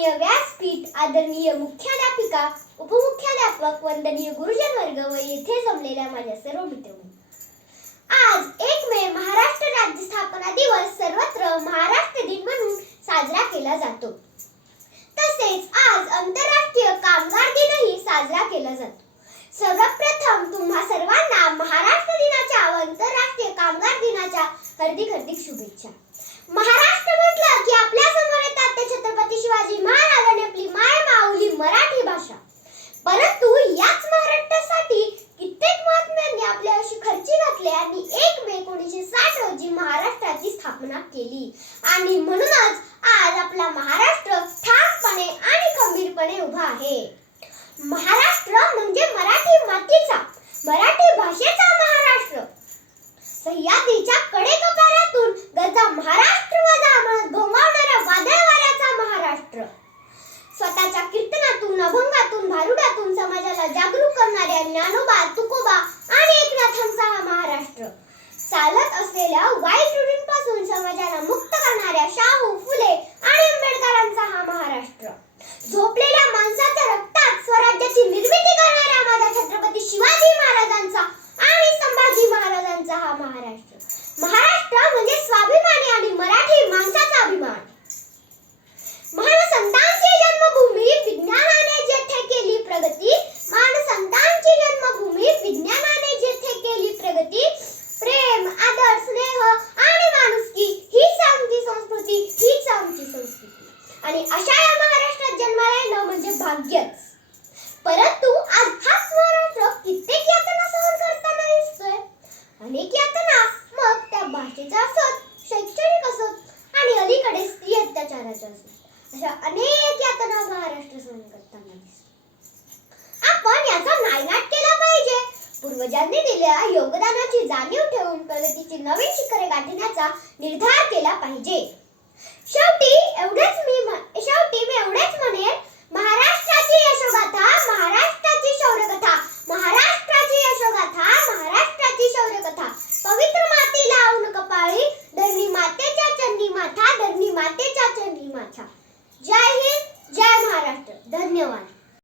व्यासपीठ आदरणीय मुख्याध्यापिका उपमुख्याध्यापक वंदनीय गुरुजन वर्ग व येथे जमलेल्या माझ्या सर्व मित्र आज एक मे महाराष्ट्र राज्य स्थापना दिवस सर्वत्र महाराष्ट्र दिन म्हणून साजरा केला जातो. तसेच आज आंतरराष्ट्रीय कामगार दिनही साजरा केला जातो. सर्वप्रथम तुम्हा सर्वांना महाराष्ट्र दिनाच्या व आंतरराष्ट्रीय कामगार दिनाच्या हार्दिक हार्दिक शुभेच्छा. रोजी महाराष्ट्राची स्थापना केली. आणि म्हणूनच आज आपला महाराष्ट्र ठामपणे आणि खंबीरपणे उभा आहे. महाराष्ट्र म्हणजे मराठी मातीचा मराठी भाषेचा महाराष्ट्र. सह्याद्रीच्या कडेकपाऱ्यातून गजा महाराष्ट्र माझा म्हणत घोमावणाऱ्या वादळ वाऱ्याचा महाराष्ट्र. स्वतःच्या कीर्तनातून अभंगातून भारुडातून समाजाला जागरूक करणाऱ्या ज्ञानोबा तुकोबा महाराष्ट्र. महाराष्ट्र म्हणजे स्वाभिमानी आणि मराठी माणसाचा अभिमान. मानसंतांची जन्मभूमी विज्ञानाने जेथे केली प्रगती मानसंतांची जन्मभूमी विज्ञानाने जेथे केली प्रगती प्रेम आदर स्नेह आणि माणुसकी हीच आमची संस्कृती हीच आमची संस्कृती. आणि अशा या महाराष्ट्रात जन्माला येणं म्हणजे भाग्यच. परंतु आज हाच महाराष्ट्र कित्येक यातना सहन करताना दिसतोय अनेक यातना मग त्या भाषेच्या असोत शैक्षणिक असोत आणि अलीकडे स्त्री अत्याचाराच्या असोत. अशा अनेक यातना महाराष्ट्र सहन करताना आपण याचा नायनाट केला पाहिजे. पूर्वजांनी दिलेल्या योगदानाची जाणीव ठेवून प्रगतीची नवीन शिखरे गाठण्याचा निर्धार केला पाहिजे. शेवटी एवढेच मी शेवटी मी एवढेच म्हणेन महाराष्ट्राची